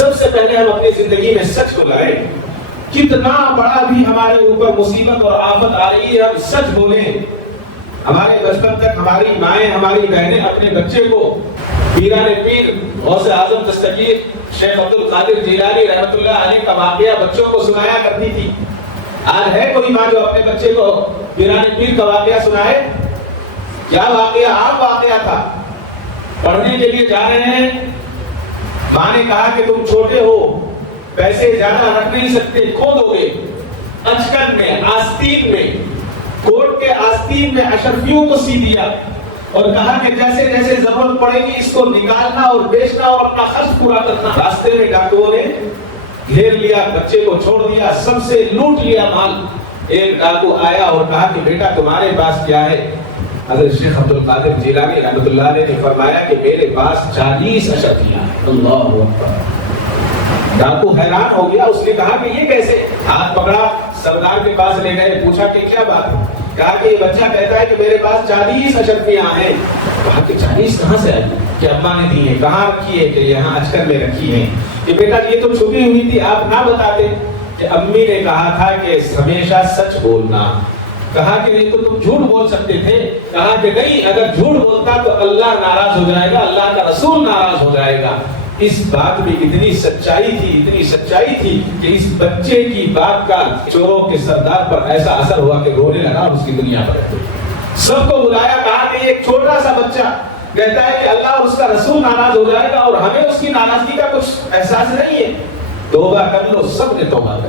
سب سے پہلے ہم اپنی زندگی میں سچ کو لائیں. کتنا بڑا بھی ہمارے اوپر مصیبت اور آفت آ رہی ہے، ہم سچ بولیں. ہمارے بچپن تک ہماری مائیں، ہماری بہنیں اپنے بچے کو پیران پیر غوث اعظم دستگیر شیخ عبد القادر جیلانی رحمۃ اللہ علیہ کا واقعہ بچوں کو سنایا کرتی تھی. آج ہے کوئی ماں جو اپنے بچے کو پیران پیر کا واقعہ سنائے؟ کیا واقعہ؟ عام واقعہ تھا. پڑھنے کے لیے جا رہے ہیں، ماں نے کہا کہ تم چھوٹے ہو، پیسے زیادہ رکھ نہیں سکتے، کھو دو گے. اچکن میں، آستین میں، کوٹ کے آستین میں اشرفیوں کو سی دیا اور کہا کہ جیسے جیسے ضرورت پڑے گی اس کو نکالنا اور بیچنا اور اپنا خرچ پورا کرنا. راستے میں ڈاکوؤں نے گھیر لیا، بچے کو چھوڑ دیا، سب سے لوٹ لیا مال. ایک ڈاکو آیا اور کہا کہ بیٹا تمہارے پاس کیا ہے؟ حضرت شیخ عبد القادر جیلانی رحمۃ اللہ علیہ نے فرمایا کہ میرے پاس 40 اشرفیاں ہیں. اللہ اکبر. ڈاکو حیران ہو گیا. اس نے کہا کہ یہ کیسے؟ ہاتھ پکڑا، سردار کے پاس لے گئے، پوچھا کہ کیا بات ہے؟ کہا کہ یہ بچہ کہتا ہے کہ میرے پاس 40 اشرفیاں ہیں. کہا کہ 40 کہاں سے آئی؟ کہ ابا نے دی ہے. کہاں رکھی ہے؟ کہ یہاں اچکن میں رکھی ہے. کہ بیٹا یہ تو چھپی ہوئی تھی، آپ نہ بتاتے. کہ امی نے کہا تھا کہ ہمیشہ سچ بولنا. کہا کہ نہیں تو تم جھوٹ بول سکتے تھے. کہا کہ نہیں، اگر جھوٹ بولتا تو اللہ ناراض ہو جائے گا، اللہ کا رسول ناراض ہو جائے گا. اس بات میں اتنی سچائی تھی، اتنی سچائی تھی کہ اس بچے کی بات کا چوروں کے سردار پر ایسا اثر ہوا کہ رونے لگا اور اس کی دنیا پر سب کو بلایا. کہا کہ ایک چھوٹا سا بچہ کہتا ہے کہ اللہ اور اس کا رسول ناراض ہو جائے گا اور ہمیں اس کی ناراضگی کا کچھ احساس نہیں ہے. توبہ کر لو. سب نے توبہ کر